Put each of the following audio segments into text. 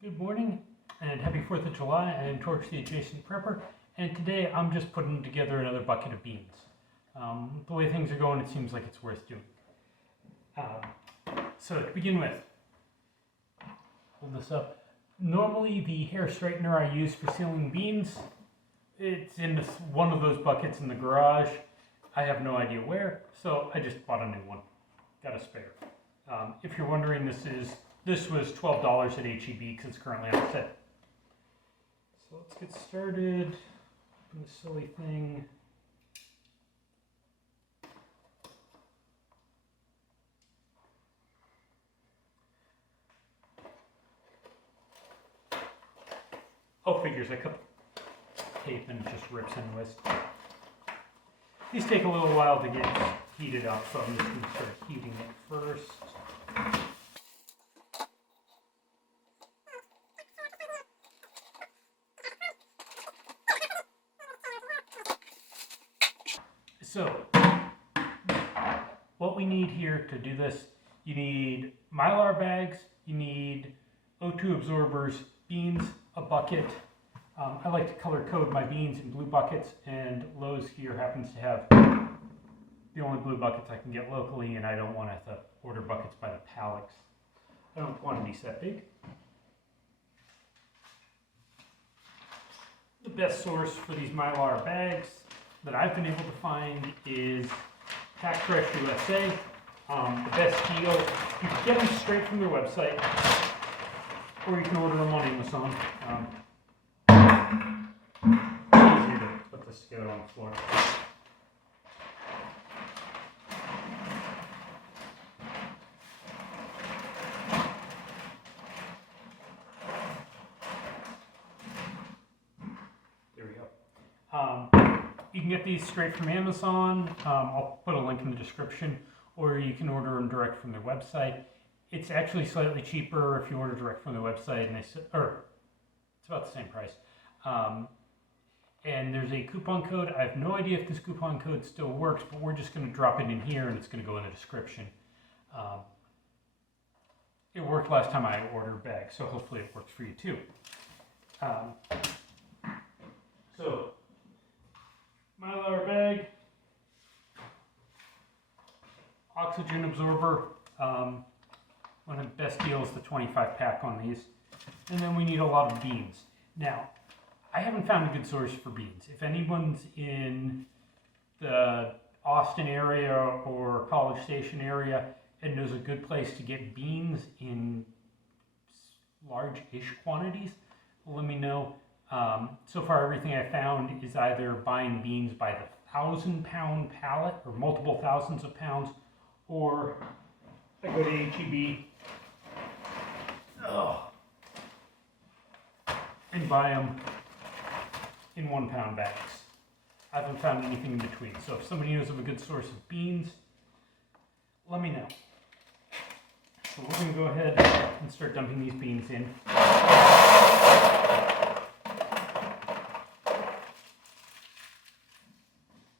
Good morning and happy 4th of July. I am Torch the Adjacent Prepper, and today I'm just putting together another bucket of beans. The way things are going, it seems like it's worth doing. So to begin with, hold this up. Normally the hair straightener I use for sealing beans, it's in one of those buckets in the garage. I have no idea where, so I just bought a new one. Got a spare. If you're wondering, this was $12 at HEB because it's currently on sale. So let's get started. Open this silly thing. Oh, figures, I cut tape and it just rips anyways. These take a little while to get heated up, so I'm just going to start heating it first. So, what we need here to do this, you need Mylar bags, you need O2 absorbers, beans, a bucket. I like to color code my beans in blue buckets, and Lowe's here happens to have the only blue buckets I can get locally, and I don't want to have to order buckets by the pallets. I don't have quantities that big. The best source for these Mylar bags that I've been able to find is PackFresh USA. The best deal, you can get them straight from their website, or you can order them on Amazon. Easier to put this together on the floor. There we go. You can get these straight from Amazon. I'll put a link in the description, or you can order them direct from their website. It's actually slightly cheaper if you order direct from their website, and it's about the same price. And there's a coupon code. I have no idea if this coupon code still works, but we're just going to drop it in here, and it's going to go in the description. It worked last time I ordered bags, so hopefully it works for you too. So, Mylar bag, oxygen absorber. One of the best deals, the 25 pack on these. And then we need a lot of beans. Now, I haven't found a good source for beans. If anyone's in the Austin area or College Station area and knows a good place to get beans in large-ish quantities, let me know. So far, everything I found is either buying beans by the 1,000-pound pallet or multiple thousands of pounds, or I go to HEB and buy them in 1-pound bags. I haven't found anything in between. So if somebody knows of a good source of beans, let me know. So we're going to go ahead and start dumping these beans in.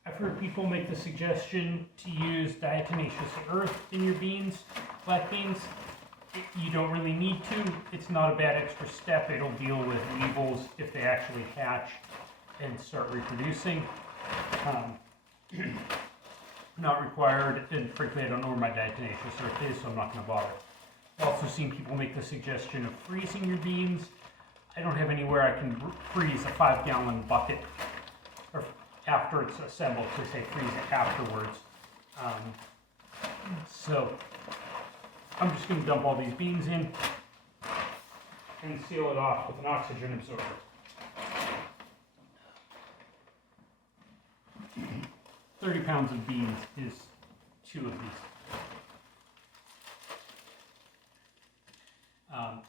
I've heard people make the suggestion to use diatomaceous earth in your beans, black beans. You don't really need to. It's not a bad extra step. It'll deal with weevils if they actually hatch and start reproducing. Not required, and frankly I don't know where my diatomaceous earth is, so I'm not going to bother. I've also seen people make the suggestion of freezing your beans. I don't have anywhere I can freeze a 5-gallon bucket or after it's assembled, so they say freeze it afterwards. So I'm just going to dump all these beans in and seal it off with an oxygen absorber. $30 pounds of beans is 2 of these.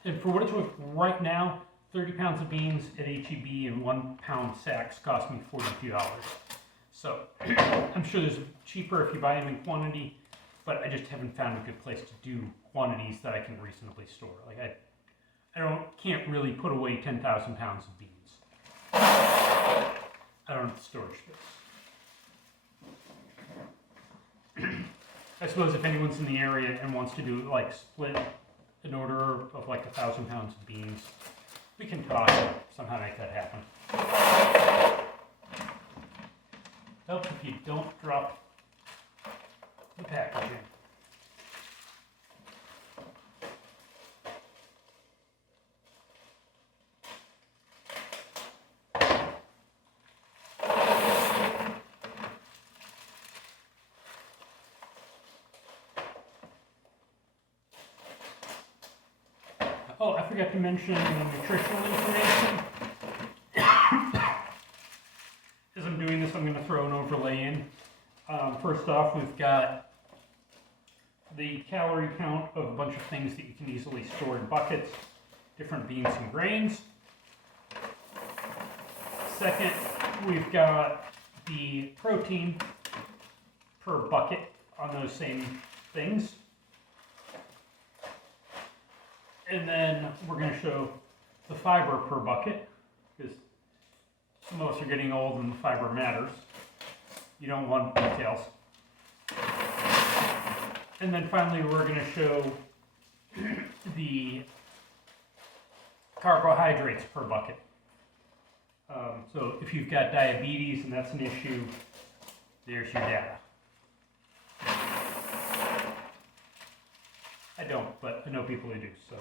And for what it's worth, right now, 30 pounds of beans at HEB in 1-pound sacks cost me $42. So I'm sure there's cheaper if you buy them in quantity, but I just haven't found a good place to do quantities that I can reasonably store. Like can't really put away 10,000 pounds of beans. I don't have the storage space. I suppose if anyone's in the area and wants to do like split an order of like 1,000 pounds of beans. We can talk and somehow make that happen. Helps if you don't drop the packaging. Oh, I forgot to mention the nutritional information. As I'm doing this, I'm going to throw an overlay in. First off, we've got the calorie count of a bunch of things that you can easily store in buckets, different beans and grains. Second, we've got the protein per bucket on those same things. And then we're going to show the fiber per bucket, because some of us are getting old and the fiber matters. You don't want details. And then finally we're going to show the carbohydrates per bucket. So if you've got diabetes and that's an issue, there's your data. I don't, but I know people who do, so.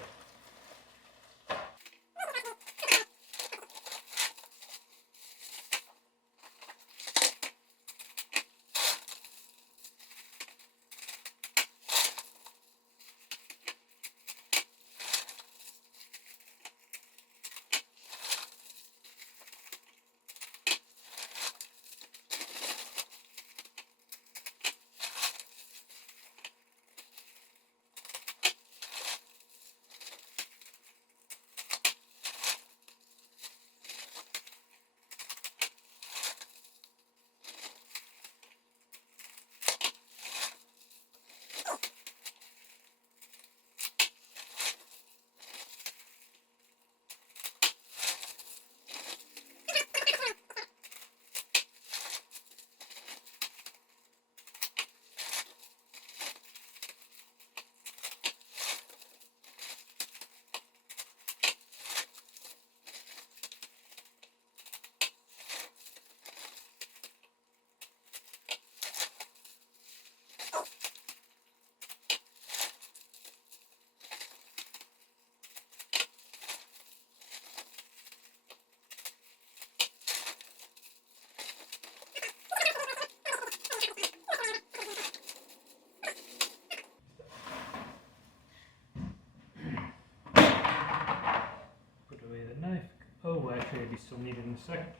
Oh, actually, I still need it in a second.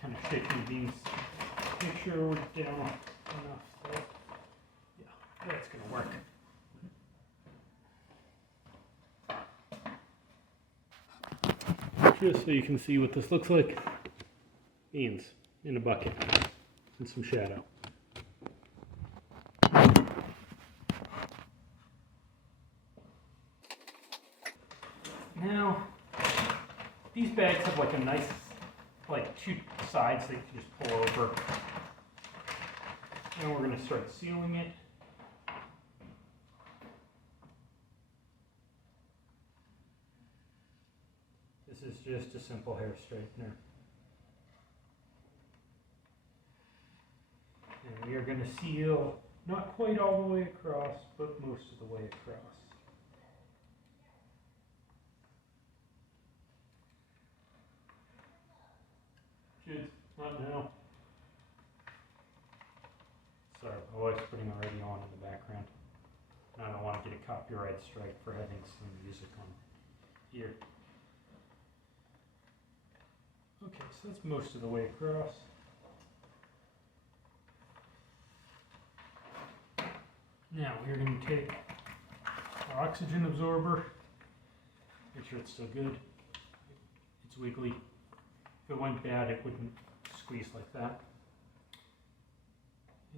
Kind of shaking beans. Make sure we're down enough. So, yeah, that's going to work. Just so you can see what this looks like. Beans in a bucket and some shadow. Now, these bags have like a nice, like two sides that you can just pull over. And we're going to start sealing it. This is just a simple hair straightener. And we are going to seal, not quite all the way across, but most of the way across. Jude, not now. Sorry, my wife's putting a radio on in the background. And I don't want to get a copyright strike for having some music on here. Okay, so that's most of the way across. Now we're going to take our oxygen absorber, make sure it's still good. It's wiggly. If it went bad, it wouldn't squeeze like that.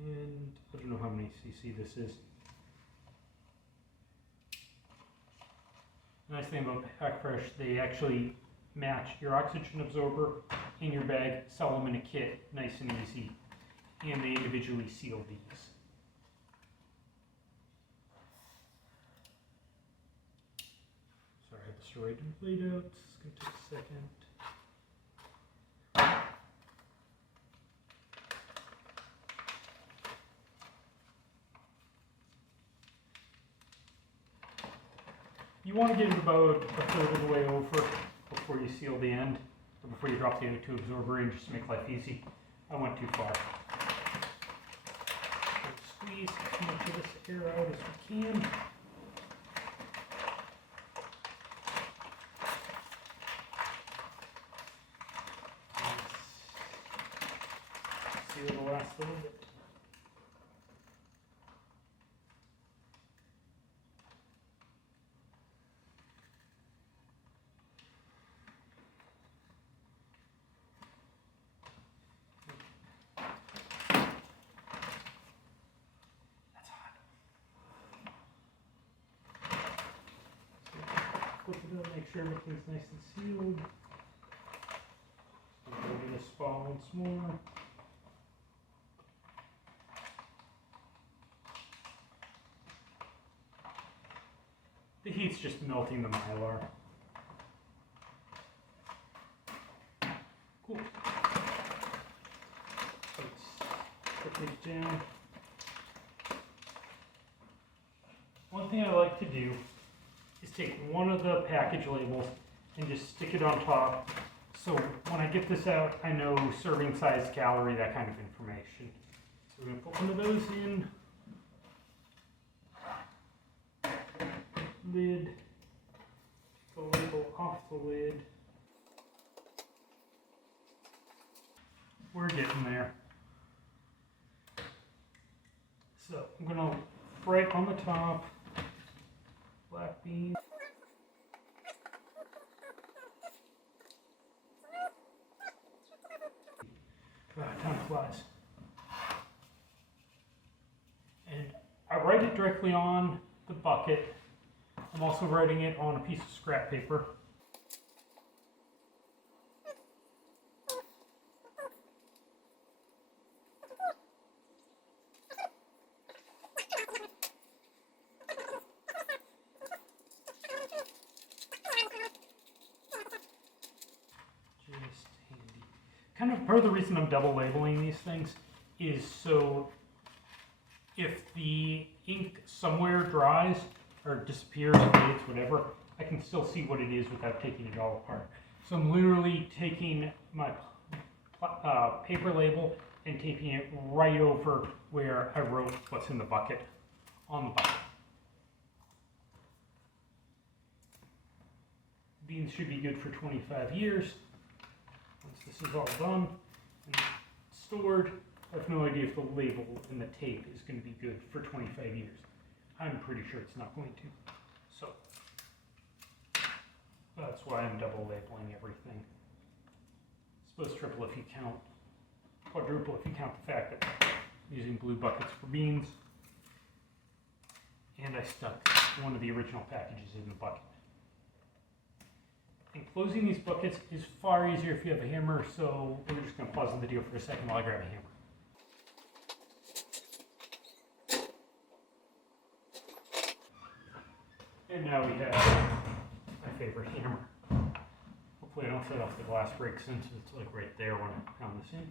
And I don't know how many cc this is. The nice thing about PakFresh, they actually match your oxygen absorber in your bag, sell them in a kit, nice and easy, and they individually seal these. Sorry, I have the story laid out. It's going to take a second. You want to get it about a third of the way over before you seal the end, or before you drop the other two absorber in, just to make life easy. I went too far. So squeeze as much of this air out as we can. Seal the last little bit. Flip it up, make sure everything's nice and sealed. Go to the spa once more. The heat's just melting the Mylar. Cool. Let's put these down. One thing I like to do is take one of the package labels and just stick it on top. So when I get this out, I know serving size, calorie, that kind of information. So we're going to put one of those in. Lid. The label off the lid. We're getting there. So I'm going to write on the top. Black beans. Time flies. And I write it directly on the bucket. I'm also writing it on a piece of scrap paper. Kind of part of the reason I'm double labeling these things is so if the ink somewhere dries or disappears, fades, whatever, I can still see what it is without taking it all apart. So I'm literally taking my paper label and taping it right over where I wrote what's in the bucket on the bucket. Beans should be good for 25 years. Once this is all done and stored, I have no idea if the label and the tape is going to be good for 25 years. I'm pretty sure it's not going to. So that's why I'm double labeling everything. I suppose triple if you count, quadruple if you count the fact that I'm using blue buckets for beans. And I stuck one of the original packages in the bucket. And closing these buckets is far easier if you have a hammer, so we're just going to pause the video for a second while I grab a hammer. And now we have my favorite hammer. Hopefully I don't set off the glass break since it's like right there when I pound this in.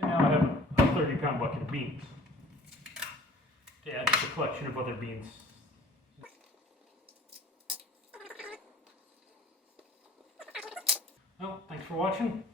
And now I have a 30-pound bucket of beans to add to the collection of other beans. Well, thanks for watching.